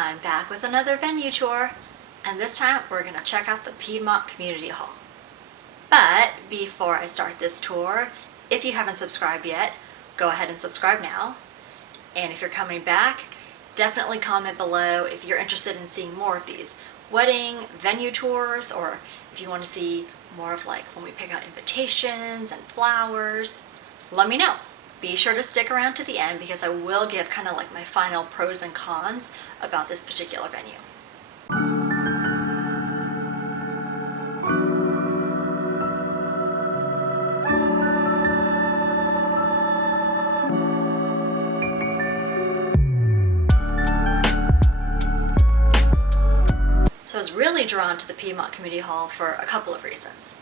I'm back with another venue tour, and this time we're going to check out the Piedmont Community Hall. But before I start this tour, if you haven't subscribed yet, go ahead and subscribe now. And if you're coming back, definitely comment below if you're interested in seeing more of these wedding venue tours, or if you want to see more of like when we pick out invitations and flowers. Let me know. Be sure to stick around to the end because I will give kind of like my final pros and cons about this particular venue. So I was really drawn to the Piedmont Community Hall for a couple of reasons.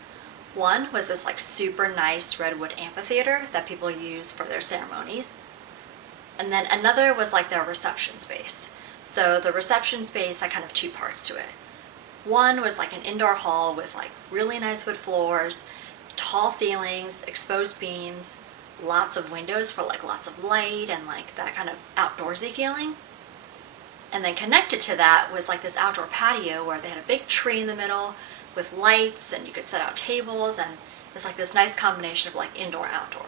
One was this like super nice redwood amphitheater that people use for their ceremonies. And then another was like their reception space. So the reception space had kind of two parts to it. One was like an indoor hall with like really nice wood floors, tall ceilings, exposed beams, lots of windows for like lots of light and like that kind of outdoorsy feeling. And then connected to that was like this outdoor patio where they had a big tree in the middle with lights, and you could set out tables, and it was like this nice combination of like indoor-outdoor.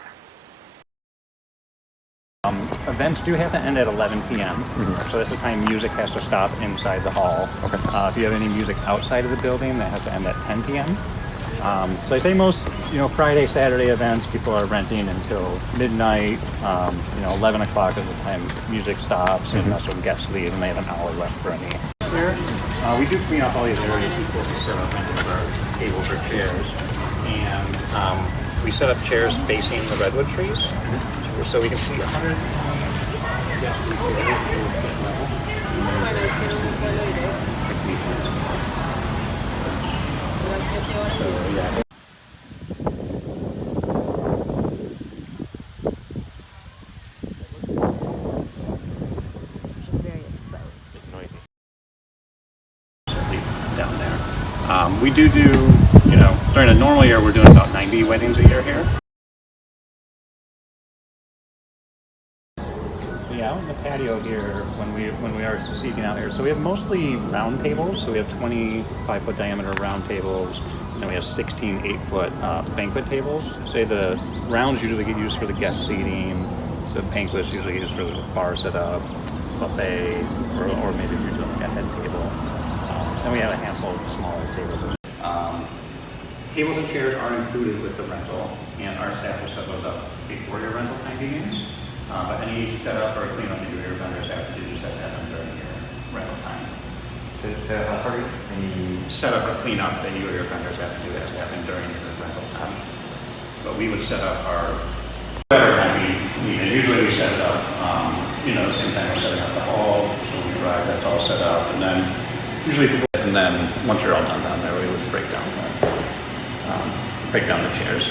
Events do have to end at 11 p.m. So that's the time music has to stop inside the hall. Okay. If you have any music outside of the building, that has to end at 10 p.m. So I say most, Friday, Saturday events, people are renting until midnight. 11 o'clock is the time music stops, and that's when guests leave, and they have an hour left for any. We do clean up all these areas before we set up any of our tables or chairs, and we set up chairs facing the redwood trees, so we can see 100 level. Down there. We do, during a normal year, we're doing about 90 weddings a year here. Yeah, out in the patio here, when we are seeking out here, so we have mostly round tables. So we have 25-foot diameter round tables, and then we have 16 8-foot banquet tables. Say the rounds usually get used for the guest seating, the banquets usually get used for the bar setup, buffet, or maybe if you're doing like a head table. And we have a handful of smaller tables. Tables and chairs are included with the rental, and our staff will set those up before your rental time begins. But any setup or cleanup that your vendors have to do, just have to happen during your rental time. Any setup or cleanup that you or your vendors have to do has to happen during your rental time. But we would set up our whatever time we need. Usually we set it up, the same time we're setting up the hall. So when we arrive, that's all set up, and then usually people. And then once you're all done down there, we would break down the chairs.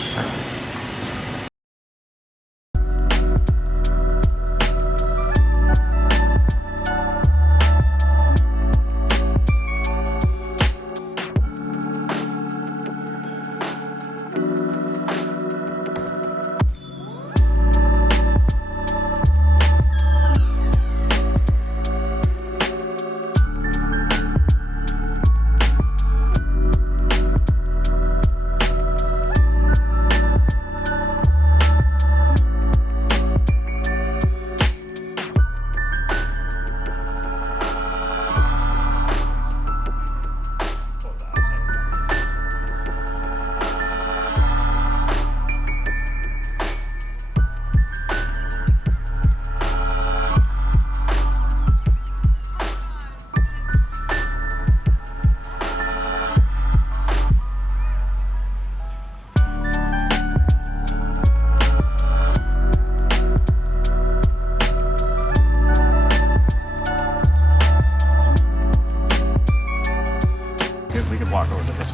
Walk over to this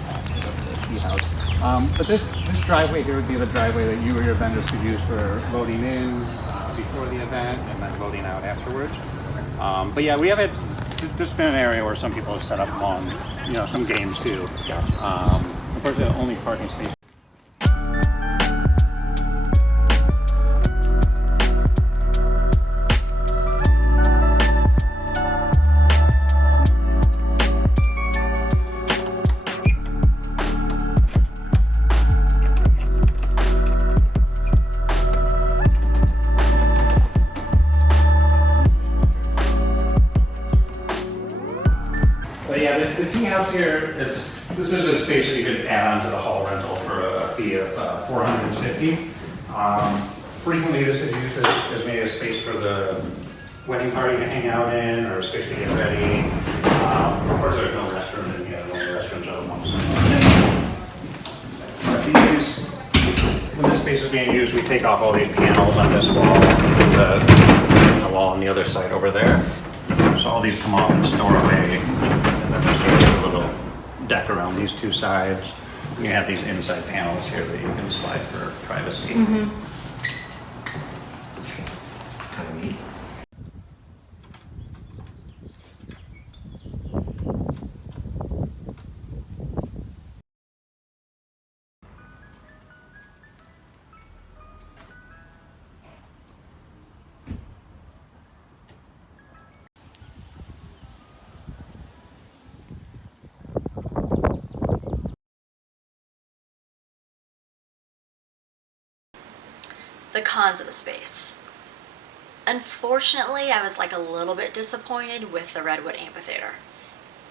tea house. But this driveway here would be the driveway that you or your vendors could use for loading in before the event and then loading out afterwards. But yeah, we have it. There's been an area where some people have set up on, some games too. Of course, the only parking space. But yeah, the tea house here is, this is a space that you could add on to the hall rental for a fee of $450. Frequently this is used as maybe a space for the wedding party to hang out in, or a space to get ready. Of course there's no restroom, and the only restrooms are the ones. When this space is being used, we take off all these panels on this wall, the wall on the other side over there. So all these come off and store away, and then there's sort of a little deck around these two sides. You have these inside panels here that you can slide for privacy. Kind of neat. The cons of the space. Unfortunately, I was like a little bit disappointed with the Redwood Amphitheater.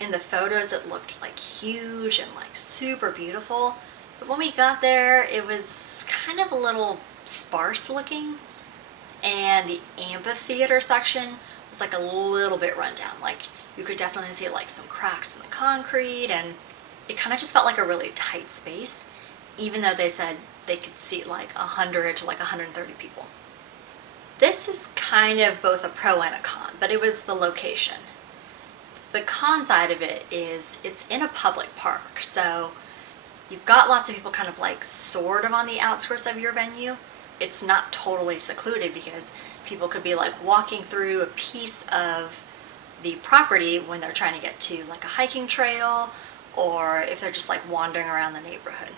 In the photos it looked like huge and like super beautiful, but when we got there it was kind of a little sparse looking, and the amphitheater section was like a little bit run down. Like you could definitely see like some cracks in the concrete, and it kind of just felt like a really tight space, even though they said they could seat like 100 to like 130 people. This is kind of both a pro and a con, but it was the location. The con side of it is it's in a public park, so you've got lots of people kind of like sort of on the outskirts of your venue. It's not totally secluded because people could be like walking through a piece of the property when they're trying to get to like a hiking trail, or if they're just like wandering around the neighborhood.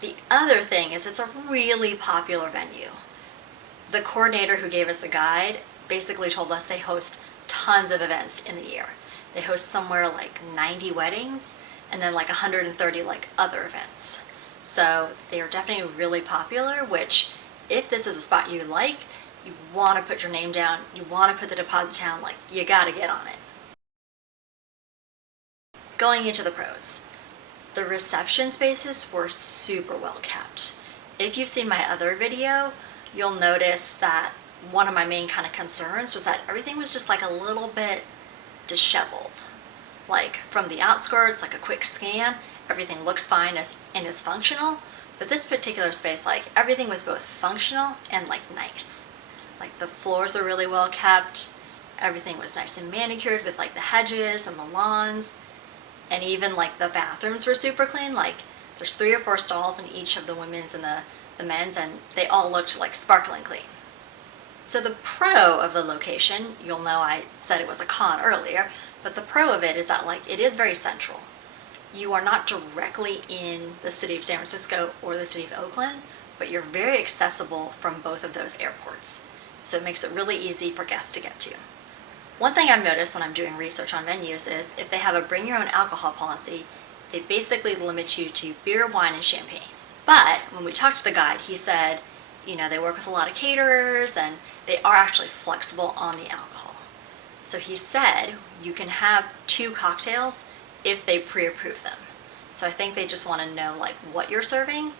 The other thing is it's a really popular venue. The coordinator who gave us the guide basically told us they host tons of events in the year. They host somewhere like 90 weddings and then like 130 like other events. So they are definitely really popular, which if this is a spot you like, you want to put your name down, you want to put the deposit down, like you got to get on it. Going into the pros. The reception spaces were super well kept. If you've seen my other video, you'll notice that one of my main kind of concerns was that everything was just like a little bit disheveled. Like from the outskirts, like a quick scan, everything looks fine and is functional, but this particular space, like everything was both functional and like nice. Like the floors are really well kept, everything was nice and manicured with like the hedges and the lawns. And even like the bathrooms were super clean. Like there's 3 or 4 stalls in each of the women's and the men's, and they all looked like sparkling clean. So the pro of the location, you'll know I said it was a con earlier, but the pro of it is that like it is very central. You are not directly in the city of San Francisco or the city of Oakland, but you're very accessible from both of those airports. So it makes it really easy for guests to get to. One thing I've noticed when I'm doing research on venues is if they have a bring your own alcohol policy, they basically limit you to beer, wine, and champagne. But when we talked to the guide, he said, you know, they work with a lot of caterers and they are actually flexible on the alcohol. So he said you can have 2 cocktails if they pre-approve them. So I think they just want to know like what you're serving.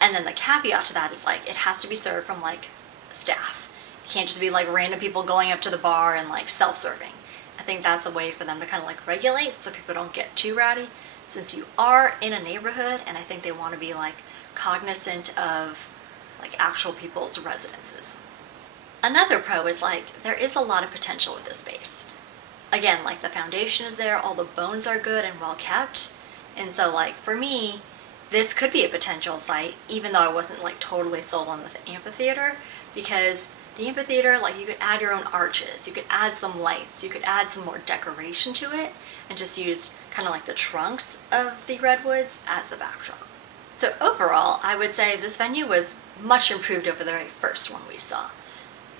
And then the caveat to that is like it has to be served from like staff. It can't just be like random people going up to the bar and like self-serving. I think that's a way for them to kind of like regulate so people don't get too rowdy, since you are in a neighborhood, and I think they want to be like cognizant of like actual people's residences. Another pro is like there is a lot of potential with this space. Again, like the foundation is there, all the bones are good and well kept, and so like for me, this could be a potential site, even though I wasn't like totally sold on the amphitheater, because the amphitheater, like you could add your own arches, you could add some lights, you could add some more decoration to it, and just use kind of like the trunks of the redwoods as the backdrop. So overall, I would say this venue was much improved over the very first one we saw.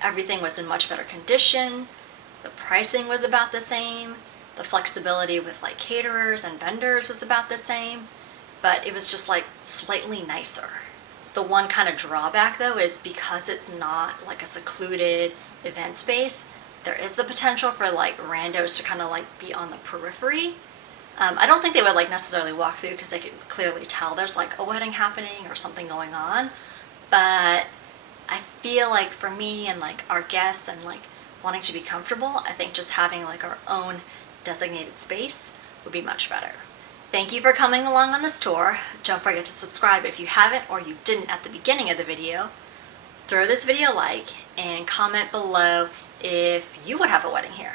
Everything was in much better condition, the pricing was about the same, the flexibility with like caterers and vendors was about the same, but it was just like slightly nicer. The one kind of drawback though is because it's not like a secluded event space, there is the potential for like randos to kind of like be on the periphery I don't think they would like necessarily walk through because they could clearly tell there's like a wedding happening or something going on. But I feel like for me and like our guests and like wanting to be comfortable, I think just having like our own designated space would be much better. Thank you for coming along on this tour. Don't forget to subscribe if you haven't or you didn't at the beginning of the video. Throw this video a like and comment below if you would have a wedding here.